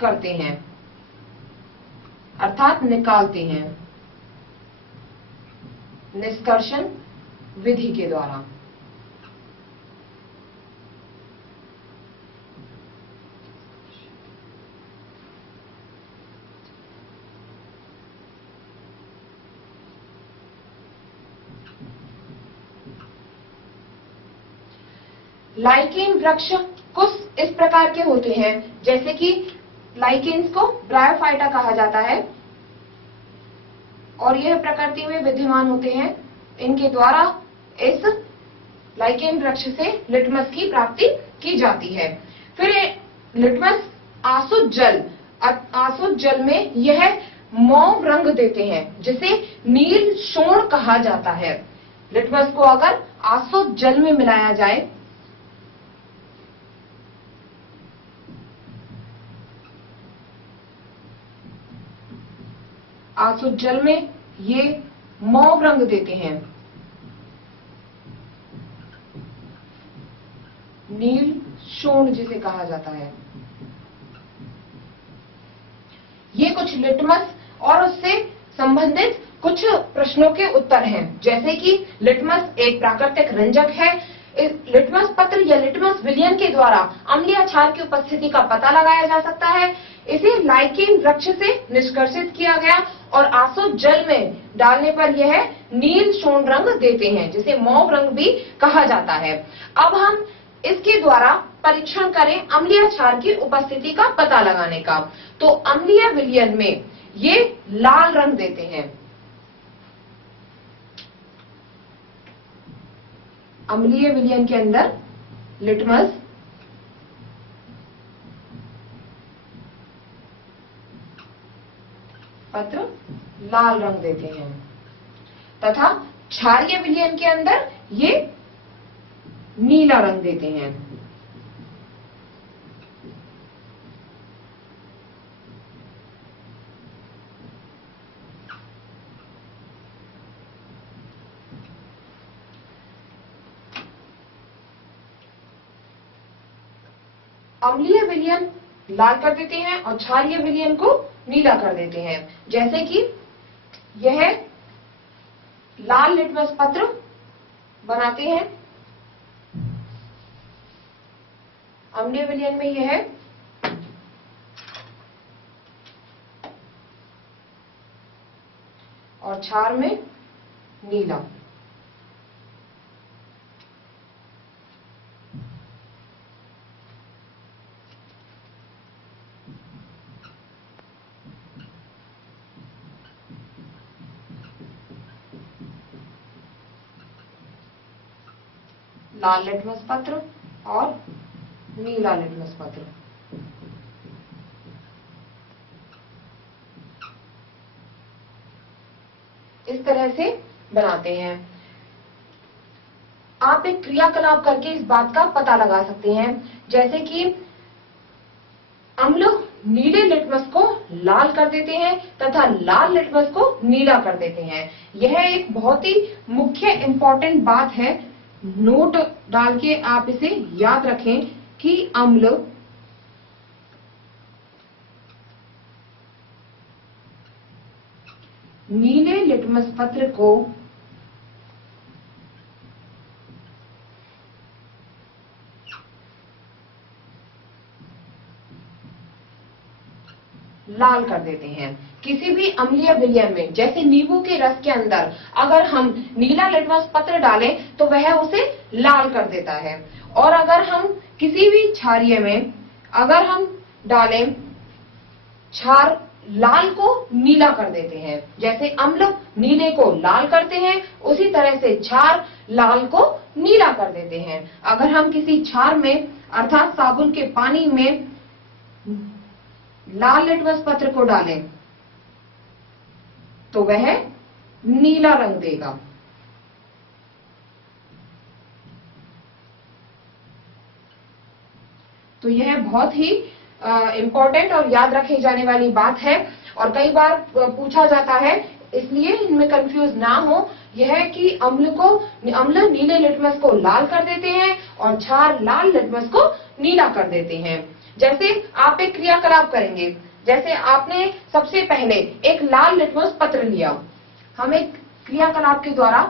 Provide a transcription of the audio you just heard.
करते हैं अर्थात निकालते हैं निष्कर्षण विधि के द्वारा। लाइकेन वृक्ष कुछ इस प्रकार के होते हैं, जैसे कि लाइकेन्स को ब्रायोफाइटा कहा जाता है और यह प्रकृति में विद्यमान होते हैं। इनके द्वारा इस लाइकेन वृक्ष से लिटमस की प्राप्ति की जाती है। फिर लिटमस आसुत जल में यह मौव रंग देते हैं, जिसे नील शोण कहा जाता है। लिटमस को अगर आसुत जल में मिलाया जाए आसुत जल में ये मौव रंग देते हैं, नील शोण जिसे कहा जाता है। ये कुछ लिटमस और उससे संबंधित कुछ प्रश्नों के उत्तर हैं, जैसे कि लिटमस एक प्राकृतिक रंजक है। इस लिटमस पत्र या लिटमस विलयन के द्वारा अम्लीय क्षार की उपस्थिति का पता लगाया जा सकता है। इसे लाइकेन वृक्ष से निष्कर्षित किया गया और आसुत जल में डालने पर यह नील शोण रंग देते हैं, जिसे मौव रंग भी कहा जाता है। अब हम इसके द्वारा परीक्षण करें अम्लीय क्षार की उपस्थिति का पता लगाने का। तो अम्लीय विलयन में ये लाल रंग देते हैं। अम्लीय विलयन के अंदर लिटमस पत्र लाल रंग देते हैं तथा क्षारीय विलयन के अंदर ये नीला रंग देते हैं। अम्लीय विलयन लाल कर देते हैं और क्षारीय विलयन को नीला कर देते हैं। जैसे कि यह लाल लिटमस पत्र बनाते हैं, अम्लीय विलयन में यह और क्षार में नीला। लाल लिटमस पत्र और नीला लिटमस पत्र। इस तरह से बनाते हैं। आप एक क्रियाकलाप करके इस बात का पता लगा सकते हैं, जैसे कि अम्ल नीले लिटमस को लाल कर देते हैं तथा लाल लिटमस को नीला कर देते हैं। यह एक बहुत ही मुख्य इंपॉर्टेंट बात है, नोट डाल के आप इसे याद रखें कि अम्ल नीले लिटमस पत्र को लाल कर देते हैं। किसी भी अम्लीय विलयन में, जैसे नींबू के रस के अंदर अगर हम नीला लिटमस पत्र डालें तो वह उसे लाल कर देता है, और अगर हम किसी भी क्षारीय में अगर हम डालें क्षार लाल को नीला कर देते हैं। जैसे अम्ल नीले को लाल करते हैं, उसी तरह से क्षार लाल को नीला कर देते हैं। अगर हम किसी क्षार में अर्थात साबुन के पानी में लाल लिटमस पत्र को डालें तो वह नीला रंग देगा। तो यह बहुत ही इम्पोर्टेंट और याद रखी जाने वाली बात है, और कई बार पूछा जाता है, इसलिए इनमें कंफ्यूज ना हो। यह है कि अम्ल नीले लिटमस को लाल कर देते हैं और क्षार लाल लिटमस को नीला कर देते हैं। जैसे आप एक क्रियाकलाप करेंगे, जैसे आपने सबसे पहले एक लाल लिटमस पत्र लिया, हम एक क्रियाकलाप के द्वारा